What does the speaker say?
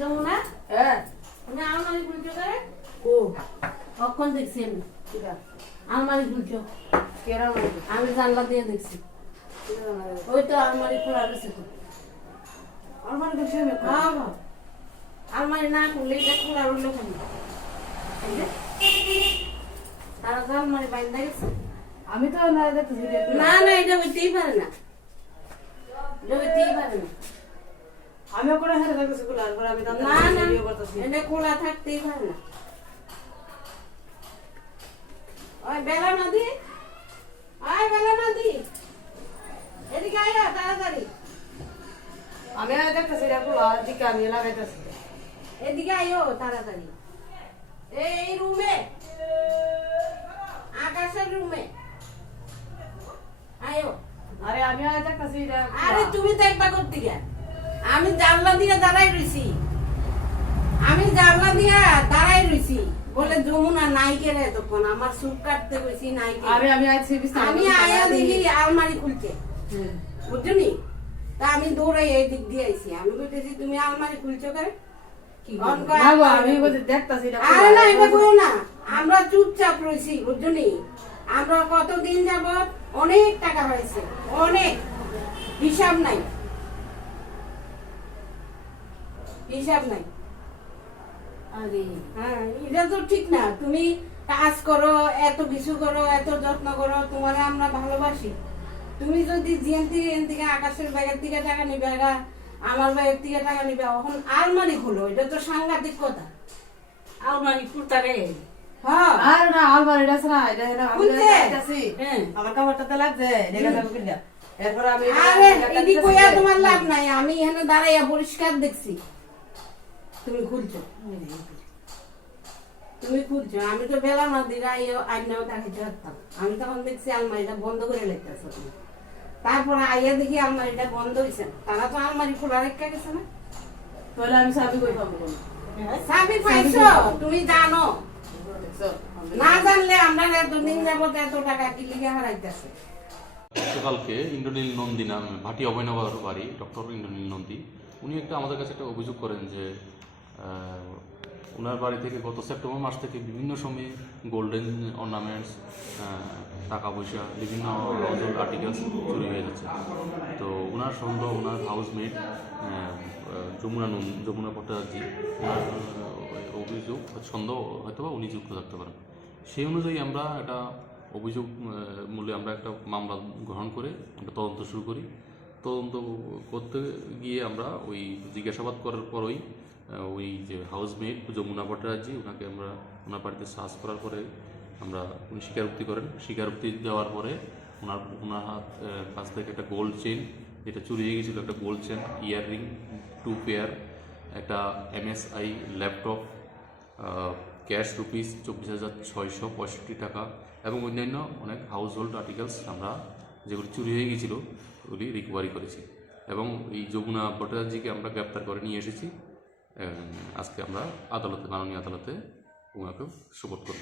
যমুনা হ্যাঁ তুমি আলমারি খুলছো করে ও কখন দেখছি আমি কিরা আলমারি খুলছো কেরা মানে আমি জানলা দিয়ে দেখছি ওই তো আলমারি খোলা রয়েছে তো আমার কাছে আমি হ্যাঁ হ্যাঁ। আলমারি না খুললে এটা খোলা রইলো কেন এই যে, তারা তো আলমারি বাইন্দা গেছে আমি তো না দেখতেছি না না এটা হইতেই পারে না এটা হইতেই পারে না আমি ওখানে হারে দেখতেছি গুলো আর আমি তো না না ভিডিও করতেছি এটা খোলা থাকতেই পারে না ওই বেলা নদী ওই বেলা নদী এদিকে আয় তাড়াতাড়ি আমি আর দেখতেছি গুলো আর দিকে আমি লাগাইতেছি এদিকে আয়ো তাড়াতাড়ি এই রুমে আকাশের রুমে আয়ো আরে আমি আর দেখতেছি আরে তুমি তো একবার করতে গিয়া আমি জানলা দিয়ে দাঁড়াই রইছি আমি জানলা দিয়ে দাঁড়াই রইছি বলে যমুনা নাইকে রে তখন আমার চুপ কাটতে কইছি নাইকে আমি আইছি আমি আয়া দেখি আলমারি খুলছে বুঝলি তা আমি দৌড়াই এই দিক দিয়ে আইছি আমি কইতেছি তুমি আলমারি খুলছো করে অন করে না গো, আমি বলতে দেখতেছি আরে না এটা কইও না আমরা চুপচাপ রইছি বুঝলি আমরা কতদিন যাবত অনেক টাকা হয়েছে অনেক হিসাব নাই হিসাব নাই আরে হ্যাঁ এটা তো ঠিক না তুমি কাজ করো এত কিছু করো এত যত্ন করো তোমার আমরা ভালোবাসি তুমি যদি জিএন থেকে আকাশের ব্যাগের থেকে টাকা নিবে আমার ব্যাগের থেকে টাকা নিবে এখন আলমারি খুলো এটা তো সাংঘাতিক কথা আলমারি খুলতারে হ্যাঁ আর না আলমারি আছে না এটা না আমি খুলছে? দেখতেছি হ্যাঁ। আমার কাপড়টাতে লাগছে দেখা যাবে কিনা এরপর আমি আরে এদি কইয়া তোমার লাভ নাই আমি এখানে দাঁড়াইয়া পরিষ্কার দেখছি তুমি খুলছো তুমি খুলছো আমি তো বেলা না দিরা আইনাও দেখাইতে পারতাম আমি তখন দেখছি আলমারিটা বন্ধ করে লেগেছে তারপর আইয়া দেখি আলমারিটা বন্ধ হয়েছে তারা তো আলমারি খোলা রেখে গেছে না তাহলে আমি চাবি কই পাবো কোন চাবি পাইছো তুমি জানো না জানলে আমরা এতদিন যাবত এত টাকা কি লিখে হারাইতেছে গতকালকে ইন্দ্রনীল নন্দী নাম ভাটি অভয়নগর বাড়ি ডক্টর ইন্দ্রনীল নন্দী উনি আমাদের কাছে একটা অভিযোগ করেন যে ওনার বাড়ি থেকে গত সেপ্টেম্বর মাস থেকে বিভিন্ন সময়ে গোল্ডেন অর্নামেন্টস টাকা পয়সা বিভিন্ন হাউসহোল্ড আর্টিকেলস চুরি হয়ে যাচ্ছে তো ওনার সন্দেহ ওনার হাউসমেট যমুনা ভট্টাচার্য ওনার অভিযোগ সন্দেহ হয়তো বা উনি যুক্ত থাকতে পারেন সেই অনুযায়ী আমরা একটা অভিযোগ মূল্যে আমরা একটা মামলা গ্রহণ করে একটা তদন্ত শুরু করি তদন্ত করতে গিয়ে আমরা ওই জিজ্ঞাসাবাদ করার পরই ওই যে হাউসমেট যমুনা ভট্টাচার্য ওনাকে আমরা ওনার বাড়িতে সার্চ করার পরে আমরা উনি স্বীকারোক্তি করেন স্বীকারোক্তি দেওয়ার পরে ওনার কাছ থেকে একটা গোল্ড চেন যেটা চুরি হয়ে গেছিলো একটা গোল্ড চেন ইয়াররিং 2 পেয়ার একটা MSI ল্যাপটপ ক্যাশ রুপিস 24,665 টাকা এবং অন্যান্য অনেক হাউস হোল্ড আর্টিকেলস আমরা যেগুলি চুরি হয়ে গিয়েছিল ওগুলি রিকভারি করেছি এবং এই যমুনা ভট্টাচার্যকে আমরা গ্রেপ্তার করে নিয়ে এসেছি আজকে আমরা আদালতে মাননীয় আদালতে ওনাকে সুপোর্ট করি